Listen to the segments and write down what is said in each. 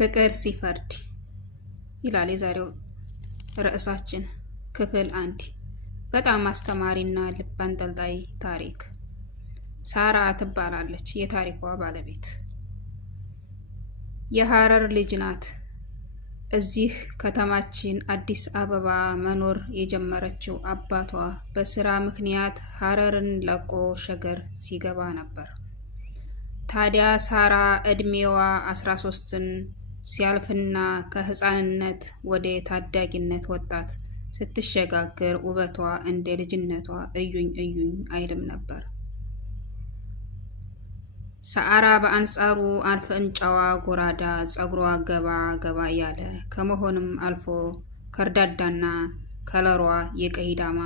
ፍቅር ሲፈርድ ይላል የዛሬው ርዕሳችን ክፍል 1። በጣም አስተማሪና ልብ አንጠልጣይ ታሪክ። ሳራ ትባላለች የታሪኳ ባለቤት። የሐረር ልጅ ናት። እዚህ ከተማችን አዲስ አበባ መኖር የጀመረችው አባቷ በስራ ምክንያት ሐረርን ለቆ ሸገር ሲገባ ነበር። ታዲያ ሳራ እድሜዋ 13ን ሲያልፍና ከህፃንነት ወደ ታዳጊነት ወጣት ስትሸጋገር ውበቷ እንደ ልጅነቷ እዩኝ እዩኝ አይልም ነበር። ሳራ በአንጻሩ አፍንጫዋ ጎራዳ፣ ፀጉሯ ገባ ገባ ያለ ከመሆንም አልፎ ከርዳዳና ከለሯ የቀይ ዳማ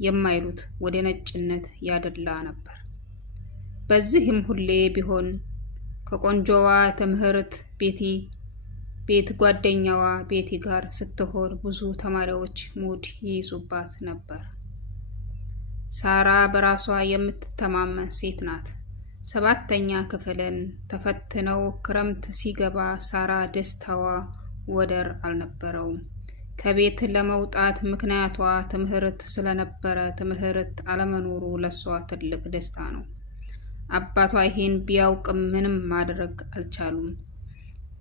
የማይሉት ወደ ነጭነት ያደላ ነበር። በዚህም ሁሌ ቢሆን ከቆንጆዋ ትምህርት ቤት ጓደኛዋ ቤቲ ጋር ስትሆን ብዙ ተማሪዎች ሙድ ይይዙባት ነበር። ሳራ በራሷ የምትተማመን ሴት ናት። 7ኛ ክፍልን ተፈትነው ክረምት ሲገባ ሳራ ደስታዋ ወደር አልነበረውም። ከቤት ለመውጣት ምክንያቷ ትምህርት ስለነበረ ትምህርት አለመኖሩ ለሷ ትልቅ ደስታ ነው። አባቷ ይሄን ቢያውቅም ምንም ማድረግ አልቻሉም።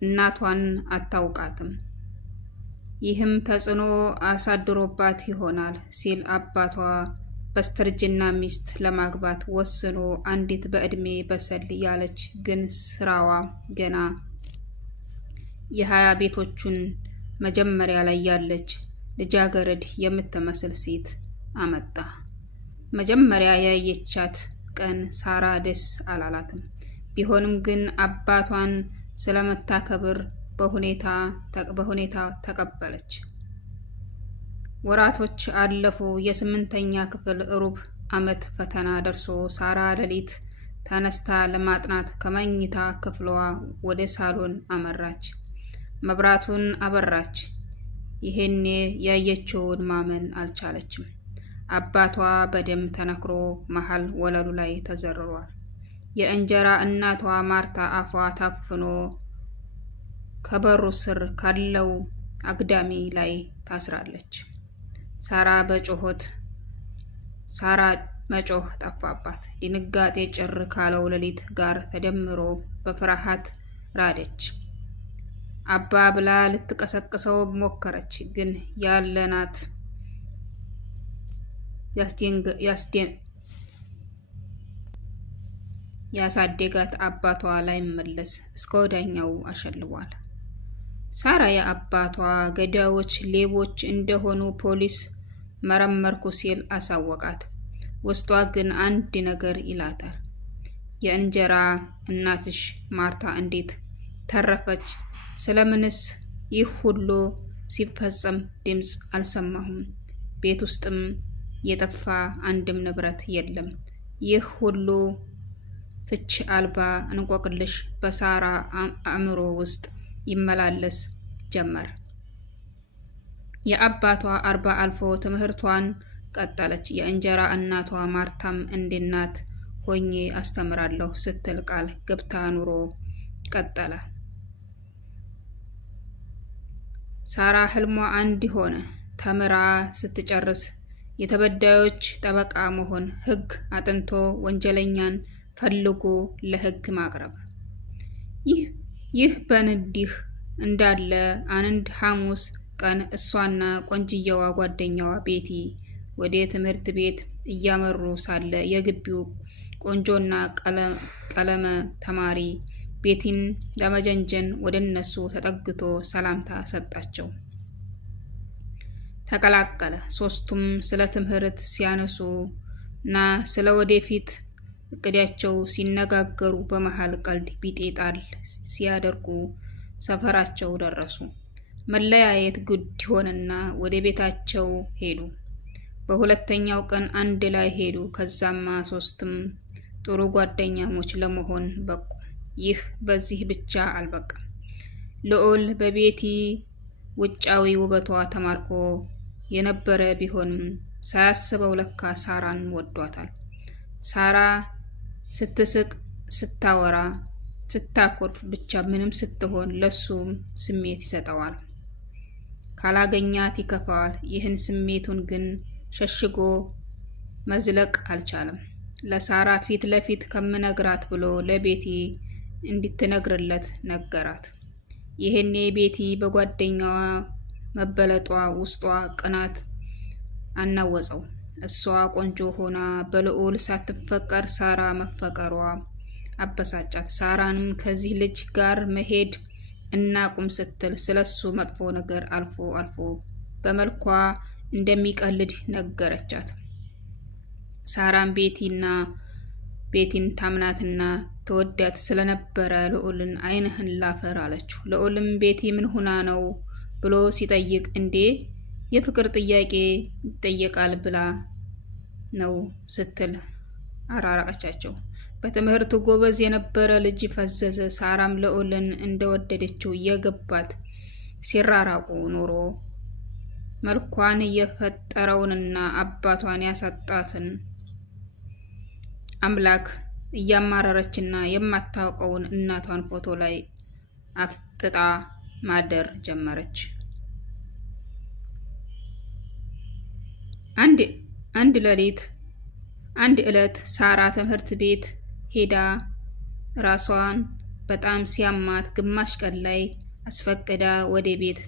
እናቷን አታውቃትም። ይህም ተጽዕኖ አሳድሮባት ይሆናል ሲል አባቷ በስተርጅና ሚስት ለማግባት ወስኖ አንዲት በእድሜ በሰል ያለች ግን ስራዋ ገና የ20 ቤቶቹን መጀመሪያ ላይ ያለች ልጃገረድ የምትመስል ሴት አመጣ። መጀመሪያ ያየቻት ቀን ሳራ ደስ አላላትም። ቢሆንም ግን አባቷን ስለመታከብር በሁኔታ ተቀበለች። ወራቶች አለፉ። የ8ኛ ክፍል ሩብ ዓመት ፈተና ደርሶ ሳራ ሌሊት ተነስታ ለማጥናት ከመኝታ ክፍሏ ወደ ሳሎን አመራች። መብራቱን አበራች። ይሄኔ ያየችውን ማመን አልቻለችም። አባቷ በደም ተነክሮ መሃል ወለሉ ላይ ተዘርሯል። የእንጀራ እናቷ ማርታ አፏ ታፍኖ ከበሩ ስር ካለው አግዳሚ ላይ ታስራለች። ሳራ መጮህ ጠፋባት። ድንጋጤ ጭር ካለው ሌሊት ጋር ተደምሮ በፍርሃት ራደች። አባ ብላ ልትቀሰቅሰው ሞከረች፣ ግን ያለናት ያሳደጋት አባቷ ላይ መለስ እስከ ወዲያኛው አሸልቧል። ሳራ የአባቷ ገዳዮች ሌቦች እንደሆኑ ፖሊስ መረመርኩ ሲል አሳወቃት። ውስጧ ግን አንድ ነገር ይላታል። የእንጀራ እናትሽ ማርታ እንዴት ተረፈች? ስለምንስ ይህ ሁሉ ሲፈጸም ድምፅ አልሰማሁም? ቤት ውስጥም የጠፋ አንድም ንብረት የለም። ይህ ሁሉ ፍች አልባ እንቆቅልሽ በሳራ አእምሮ ውስጥ ይመላለስ ጀመር። የአባቷ 40 አልፎ ትምህርቷን ቀጠለች። የእንጀራ እናቷ ማርታም እንድናት ሆኜ አስተምራለሁ ስትል ቃል ገብታ ኑሮ ቀጠለ። ሳራ ህልሟ አንድ ሆነ። ተምራ ስትጨርስ የተበዳዮች ጠበቃ መሆን፣ ህግ አጥንቶ ወንጀለኛን ፈልጎ ለህግ ማቅረብ። ይህ በንዲህ እንዳለ አንድ ሐሙስ ቀን እሷና ቆንጅየዋ ጓደኛዋ ቤቲ ወደ ትምህርት ቤት እያመሩ ሳለ የግቢው ቆንጆና ቀለመ ተማሪ ቤቲን ለመጀንጀን ወደ እነሱ ተጠግቶ ሰላምታ ሰጣቸው። ተቀላቀለ። ሶስቱም ስለ ትምህርት ሲያነሱ እና ስለ ወደፊት እቅዳቸው ሲነጋገሩ በመሃል ቀልድ ቢጤ ጣል ሲያደርጉ ሰፈራቸው ደረሱ። መለያየት ግድ ሆነና ወደ ቤታቸው ሄዱ። በሁለተኛው ቀን አንድ ላይ ሄዱ። ከዛማ ሶስቱም ጥሩ ጓደኛሞች ለመሆን በቁ። ይህ በዚህ ብቻ አልበቃም። ልዑል በቤቲ ውጫዊ ውበቷ ተማርኮ የነበረ ቢሆንም ሳያስበው ለካ ሳራን ወዷታል። ሳራ ስትስቅ ስታወራ ስታኮርፍ ብቻ ምንም ስትሆን ለሱም ስሜት ይሰጠዋል። ካላገኛት ይከፋዋል። ይህን ስሜቱን ግን ሸሽጎ መዝለቅ አልቻለም። ለሳራ ፊት ለፊት ከምነግራት ብሎ ለቤቲ እንድትነግርለት ነገራት። ይህኔ ቤቲ በጓደኛዋ መበለጧ ውስጧ ቅናት አናወጸው። እሷ ቆንጆ ሆና በልዑል ሳትፈቀር ሳራ መፈቀሯ አበሳጫት። ሳራንም ከዚህ ልጅ ጋር መሄድ እናቁም ስትል ስለሱ መጥፎ ነገር አልፎ አልፎ በመልኳ እንደሚቀልድ ነገረቻት። ሳራም ቤቲን ታምናትና ተወዳት ስለነበረ ልዑልን ዓይንህን ላፈር አለችው። ልዑልም ቤቲ ምን ሁና ነው ብሎ ሲጠይቅ እንዴ የፍቅር ጥያቄ ይጠየቃል ብላ ነው ስትል አራራቀቻቸው። በትምህርቱ ጎበዝ የነበረ ልጅ ፈዘዘ። ሳራም ልዑልን እንደወደደችው የገባት ሲራራቁ ኖሮ መልኳን የፈጠረውንና አባቷን ያሳጣትን አምላክ እያማረረችና የማታውቀውን እናቷን ፎቶ ላይ አፍጥጣ ማደር ጀመረች። አንድ ዕለት ሳራ ትምህርት ቤት ሄዳ ራሷን በጣም ሲያማት ግማሽ ቀን ላይ አስፈቅዳ ወደ ቤት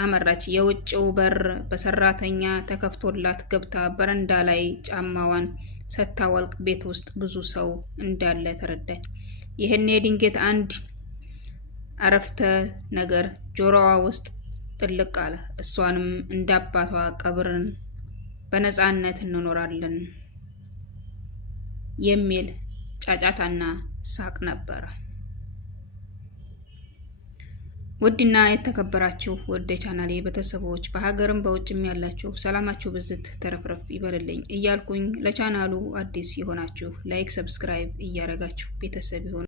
አመራች። የውጭው በር በሰራተኛ ተከፍቶላት ገብታ በረንዳ ላይ ጫማዋን ስታወልቅ ቤት ውስጥ ብዙ ሰው እንዳለ ተረዳች። ይህኔ ድንገት አንድ አረፍተ ነገር ጆሮዋ ውስጥ ጥልቅ አለ። እሷንም እንዳባቷ ቀብርን በነፃነት እንኖራለን የሚል ጫጫታና ሳቅ ነበረ። ውድና የተከበራችሁ ወደ ቻናሌ ቤተሰቦች በሀገርም በውጭም ያላችሁ ሰላማችሁ ብዝት ተረፍረፍ ይበልልኝ እያልኩኝ ለቻናሉ አዲስ የሆናችሁ ላይክ፣ ሰብስክራይብ እያረጋችሁ ቤተሰብ ይሁኑ።